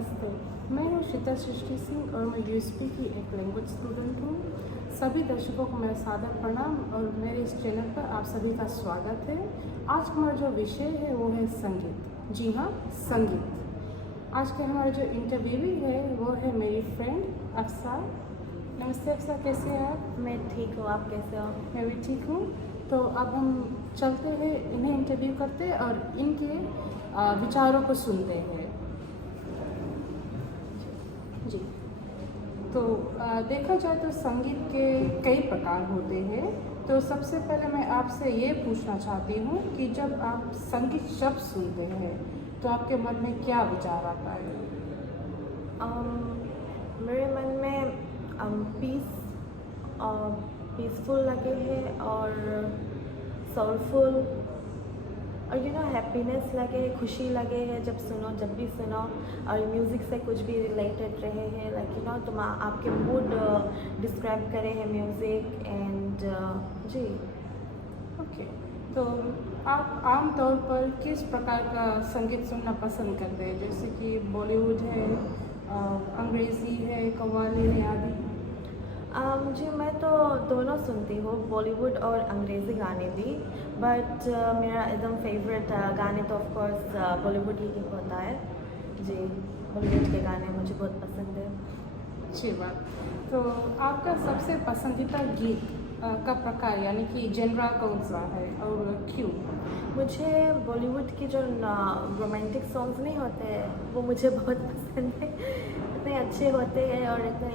नमस्ते, मैं हूँ शीतल सृष्टि सिंह और मैं यूएसपी की एक लैंग्वेज स्टूडेंट हूँ। सभी दर्शकों को मेरा सादर प्रणाम और मेरे इस चैनल पर आप सभी का स्वागत है। आज हमारा जो विषय है वो है संगीत। जी हाँ, संगीत। आज के हमारे जो इंटरव्यूवी है वो है मेरी फ्रेंड अफसा। नमस्ते अफसा, कैसे हैं आप? मैं ठीक हूँ, आप कैसे हो? मैं भी ठीक हूँ। तो अब हम चलते हैं, इन्हें इंटरव्यू करते हैं और इनके विचारों को सुनते हैं। जी, तो देखा जाए तो संगीत के कई प्रकार होते हैं। तो सबसे पहले मैं आपसे ये पूछना चाहती हूँ कि जब आप संगीत शब्द सुनते हैं तो आपके मन में क्या विचार आता है? मेरे मन में पीसफुल लगे हैं और सोलफुल और हैप्पीनेस लगे, खुशी लगे है जब भी सुनो और म्यूज़िक से कुछ भी रिलेटेड रहे हैं, लाइक तुम आपके मूड डिस्क्राइब करे हैं म्यूज़िक एंड जी। ओके, तो आप आम तौर पर किस प्रकार का संगीत सुनना पसंद करते हैं? जैसे कि बॉलीवुड है, अंग्रेज़ी है, कव्वाली है आदि। जी मैं तो दोनों सुनती हूँ, बॉलीवुड और अंग्रेज़ी गाने भी, बट मेरा एकदम फेवरेट गाने तो ऑफ कोर्स बॉलीवुड ही होता है। जी, बॉलीवुड के गाने मुझे बहुत पसंद है। अच्छी बात। तो आपका सबसे पसंदीदा गीत का प्रकार यानी कि जेनरा कौन सा है और क्यों? मुझे बॉलीवुड के जो रोमांटिक सॉन्ग्स नहीं होते वो मुझे बहुत पसंद है। इतने अच्छे होते हैं और इतने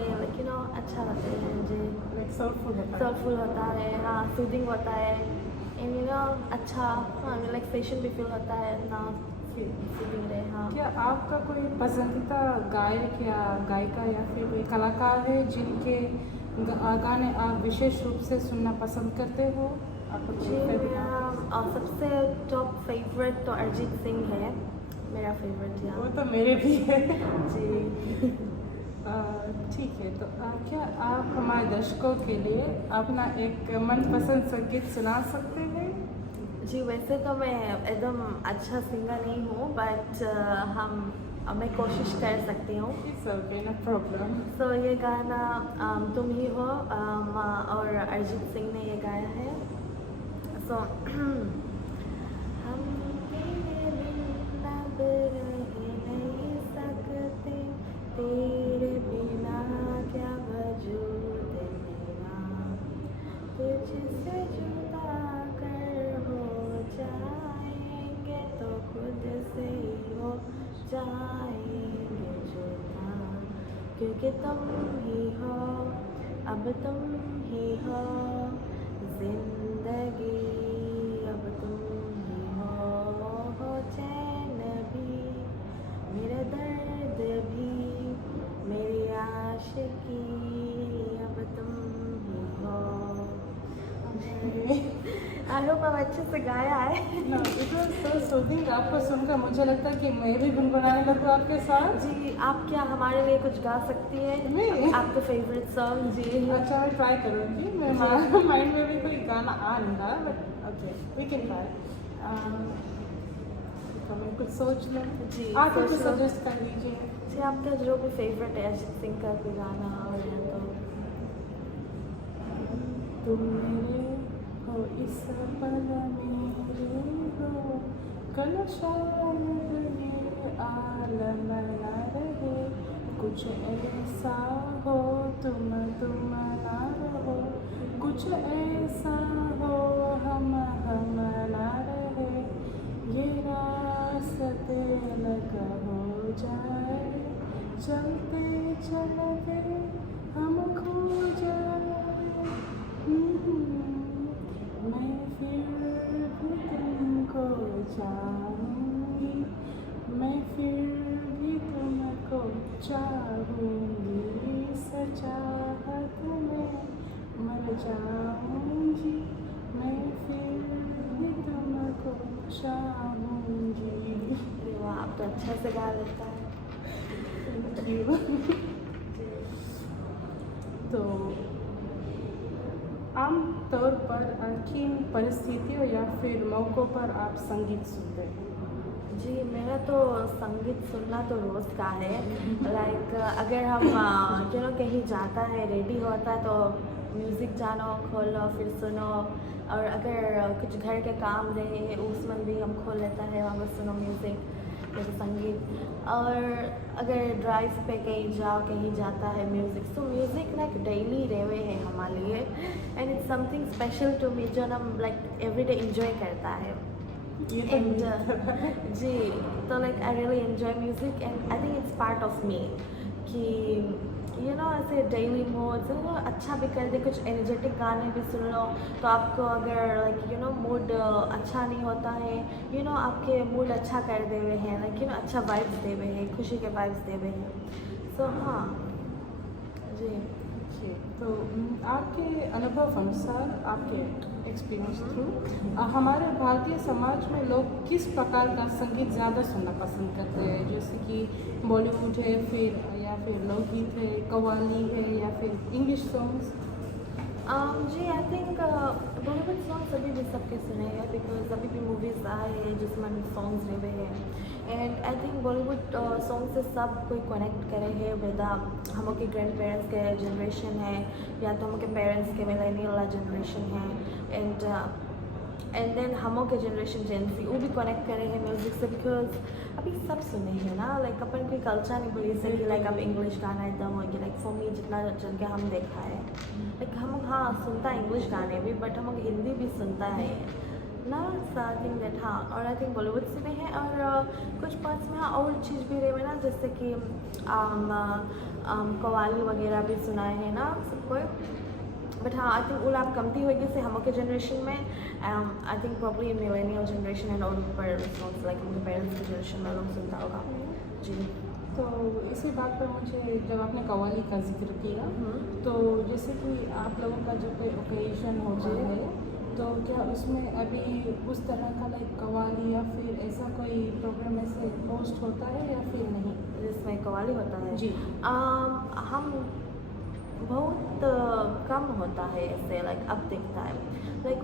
अच्छा होते हैं जी। लाइक सोलफुल होता है, हाँ, सूदिंग होता है एंड अच्छा, हाँ, रिलैक्सेशन भी फील होता है ना, सूदिंग रहे। हाँ, क्या आपका कोई पसंदीदा गायक या गायिका या फिर कोई कलाकार है जिनके गाने आप विशेष रूप से सुनना पसंद करते हो? आपको जी मेरा सबसे टॉप फेवरेट तो अरिजीत सिंह है, मेरा फेवरेट। वो यहाँ तो मेरे भी है। जी। ठीक है, तो क्या आप हमारे दर्शकों के लिए अपना एक मनपसंद संगीत सुना सकते हैं? जी वैसे तो मैं एकदम अच्छा सिंगर नहीं हूँ, बट मैं कोशिश कर सकती हूँ। It's okay, no problem. तो ये गाना तुम ही हो और अरिजीत सिंह ने ये गाया है। सो हम तेरे बिन अब रह नहीं सकते, तेरे बिना क्या वजूद मेरा, तुझसे जुदा कर हो जाएंगे तो खुद से ही हो जाएंगे जुदा, क्योंकि तुम ही हो, अब तुम ही हो जिंदगी, अब तुम ही हो चैन भी, मेरा दर्द भी, मेरी आशिकी, अब तुम ही हो। आई होप अब अच्छे से गाया है। No, it was so soothing। आपको सुनकर मुझे लगता है कि मैं भी गुनगुनाने लगूँ आपके साथ। जी, आप क्या हमारे लिए कुछ गा सकती हैं? मैं? आपका फेवरेट सॉन्ग? जी अच्छा, मैं ट्राई करूँगी। मेरे माइंड में भी कोई गाना आ नहीं रहा, but okay, we can try. तो मैं कुछ सोच लूँ। जी, आप कुछ सोच लो। सजेस्ट कर दीजिए। जी, आपका जो भी फेवरेट है अरिजीत सिंह का कोई गाना और है तो। तुम मेरे हो इस पल मेरे हो, कल शायद ये आलम न रहे, कुछ ऐसा हो तुम ना रहो, कुछ ऐसा हो हम ना रहे, ये रास्ते लगा हो जाए, चलते चलते हम खो जाए। मैं फिर भी तुमको चाहूँगी, मैं फिर भी तुमको चाहूँगी, सचाहत में मर जाऊँगी, मैं फिर भी तुमको चाहूँगी। अरे वाह, आप तो अच्छा से गा लेता है। Thank you। तो आम तौर पर किन परिस्थितियों या फिर मौक़ों पर आप संगीत सुनते हैं? जी, मेरा तो संगीत सुनना तो रोज़ का है। लाइक अगर हम कहीं जाता है, रेडी होता है तो म्यूज़िक जानो, खोलो, फिर सुनो। और अगर कुछ घर के काम रहे उसमें भी हम खोल लेता है, वहाँ पर सुनो म्यूज़िक, जैसे संगीत। और अगर ड्राइव पे कहीं जाओ, कहीं जाता है म्यूज़िक, तो म्यूज़िक लाइक डेली रहे है हमारे लिए। And it's something special to me, जो हम लाइक एवरीडे इंजॉय करता है। ये तो एंड नहीं जी, तो like I really enjoy music and I think it's part of me कि ऐसे डेली मूड अच्छा भी कर दे। कुछ एनर्जेटिक गाने भी सुन लो तो आपको अगर लाइक मूड अच्छा नहीं होता है, आपके मूड अच्छा कर दे हुए हैं, लाइक अच्छा वाइब्स दे हुए हैं, खुशी के वाइब्स दे हुए हैं। सो हाँ जी। ओके, तो आपके अनुभव अनुसार, आपके एक्सपीरियंस थ्रू, हमारे भारतीय समाज में लोग किस प्रकार का संगीत ज़्यादा सुनना पसंद करते हैं? जैसे कि बॉलीवुड है, फिर लोकगीत है, कव्वाली है, या फिर इंग्लिश सॉन्ग्स? जी, आई थिंक बॉलीवुड सॉन्ग्स अभी भी सबके सुने हैं, बिकॉज अभी भी मूवीज़ आए हैं जिसमें सॉन्ग्स रहे हैं। And I think Bollywood song से सब कोई कनेक्ट करे हैं विद हम के ग्रैंड पेरेंट्स के जनरेशन है, या तो हम के पेरेंट्स के मिलेनियल वाला जनरेशन है। एंड देन हमों के जनरेशन जेनसी वो भी कनेक्ट करे हैं म्यूज़िक से, बिकॉज अभी सब सुने हैं ना। लाइक अपन कोई कल्चर नहीं बोली से कि लाइक अब इंग्लिश गाना एकदम हो गया। लाइक फॉर मी जितना चल के हम देखा है, लाइक हम हाँ सुनता है इंग्लिश गाने भी, बट हम हिंदी भी सुनता है ना। आई थिंक दैट हाँ। और आई थिंक बॉलीवुड से भी है, और कुछ पार्ट्स में हाँ और चीज़ भी रहे हैं ना, जैसे कि कव्वाली वगैरह भी सुनाए हैं ना सबको। बट हाँ, आई थिंक वो लाभ कमती होगी से हम के जनरेशन में। I think probably millennial generation and और पर लाइक उनके पेरेंट्स के जनरेशन में लोग सुनता होगा जी। तो इसी बात पर मुझे, जब आपने कव्वाली का जिक्र किया, तो जैसे कि आप लोगों का जब कोई ओकेजन होता है, तो क्या उसमें अभी उस तरह का लाइक कव्वाली या फिर ऐसा कोई प्रोग्राम ऐसे होस्ट होता है या फिर नहीं? जिसमें कव्वाली होता है जी। हम बहुत कम होता है ऐसे, लाइक अब दिखता है। लाइक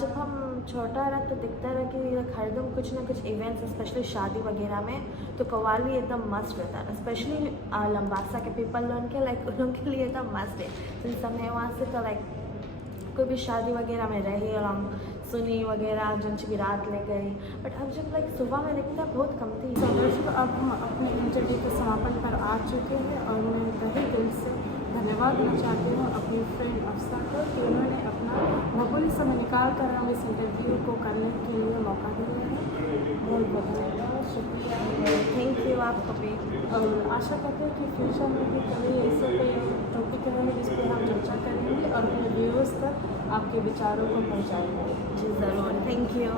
जब हम छोटा रहा तो दिखता रहा कि हरदम कुछ ना कुछ इवेंट्स, स्पेशली शादी वगैरह में तो कव्वाली एकदम मस्त रहता है। स्पेशली लंबासा के पीपल लोग के, लाइक उन लोग के लिए एकदम मस्त है। जिस समय वहाँ से तो लाइक कोई भी शादी वगैरह में रही और हम सुनी वगैरह, जंच की रात ले गई। बट अब जब लाइक सुबह में दिखता है बहुत कमती तो दोस्तों, अब हम अपने इंटरव्यू के समापन पर आ चुके हैं, और मैं तहे दिल से धन्यवाद देना चाहती हूँ अपनी फ्रेंड अफसा को कि उन्होंने अपना बहुमूल्य समय निकाल कर हम इस इंटरव्यू को करने के लिए मौका दिया है। बहुत बहुत धन्यवाद, शुक्रिया। थैंक यू आपको भी। और आशा करते हैं कि फ्यूचर में भी कभी ऐसे कोई टॉपिक रहेंगे जिस पर हम चर्चा करेंगे और अपने व्यूअर्स तक आपके विचारों को पहुँचाएंगे। जी ज़रूर, थैंक यू।